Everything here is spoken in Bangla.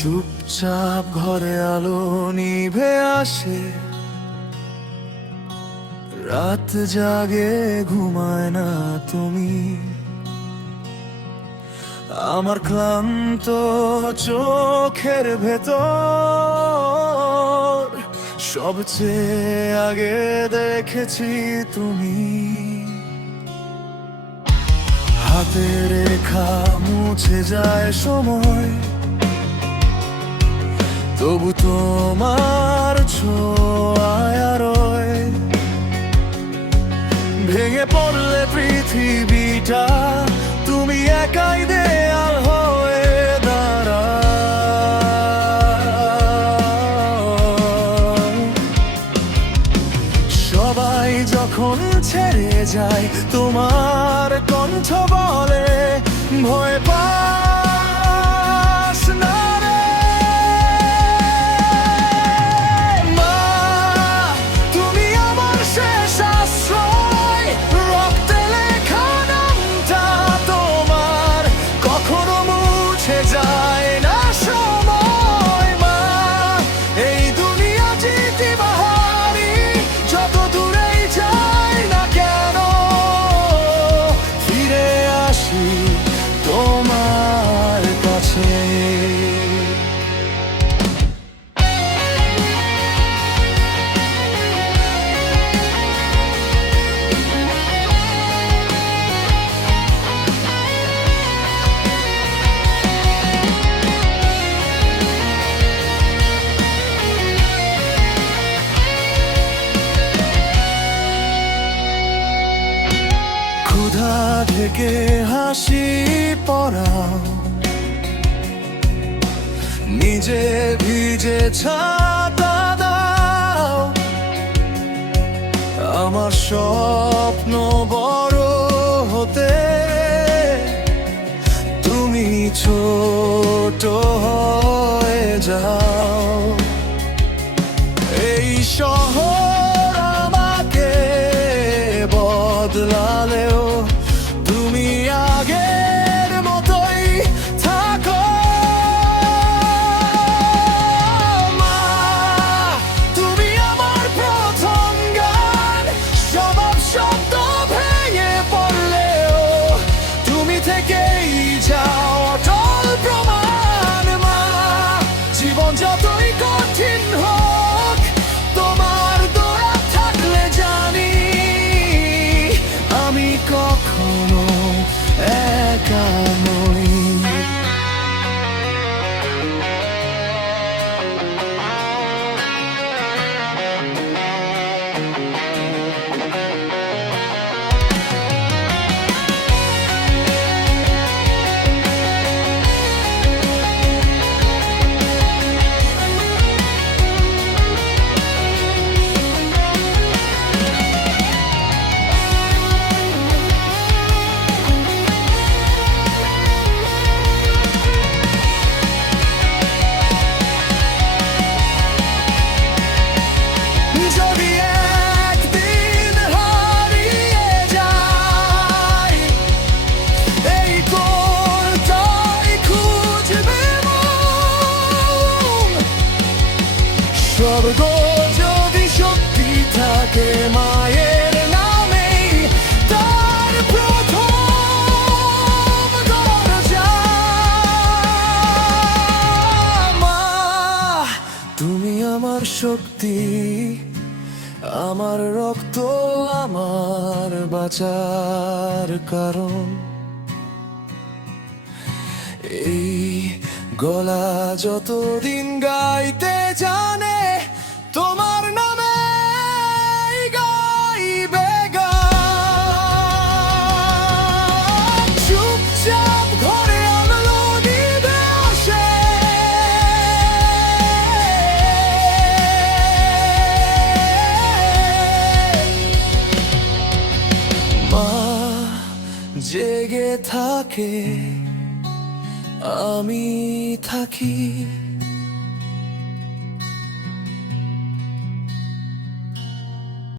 চুপচাপ ঘরে আলো নিভে আসে, রাত জাগে ঘুমায় না তুমি। আমার ক্লান্ত চোখের ভেতর সবচেয়ে আগে দেখেছি তুমি। হাতে রেখা মুছে যায় সময়, তবু তোমার ছোঁয়ায় রয়। ভেঙে পড়লে পৃথিবীটা তুমি একাই দেয়াল হয়ে দাঁড়াও। সবাই যখন ছেড়ে যায় তোমার কণ্ঠ বলে ভয় পাস না রে। মা, তুমি আমার শেষ আশ্রয়, রক্তে লেখা নামটা তোমার কখনো মুছে যায় না সময়। মা, এই দুনিয়া জিতি বাহারি যত দূরেই যায় না কেন, ফিরে আসি তোমার কাছে। ক্ষুধা থেকে হাসি পরাও, নিজে ভিজে ছাতা দাও। আমার স্বপ্ন বড় হতে তুমি ছোট হয়ে যাও। এই শহর আমাকে বদলালেও তুমি আগের মতোই থাকো। মা, তুমি আমার প্রথম গান, স্বভাব শব্দ ভেঙে পড়লেও তুমি থেকেই যাও অটল প্রমাণ। মা, জীবন যতই কঠিন হোক তোমার দোয়া থাকলে জানি আমি কখনো একা নই। যদি একদিন হারিয়ে যাই, এই কোনটাই খুঁজবে মন। স্বর্গ যদি সত্যি থাকে মায়ের নামেই তার প্রথম দরজা। মা, তুমি আমার শক্তি, আমার রক্ত, আমার বাঁচার কারণ। এই গলা যতদিন গাইতে জানে তোমার নামে গাইবে গান। চুপচাপ ঘরে আলো নিভে আসে, মা জেগে থাকে, আমি থাকি।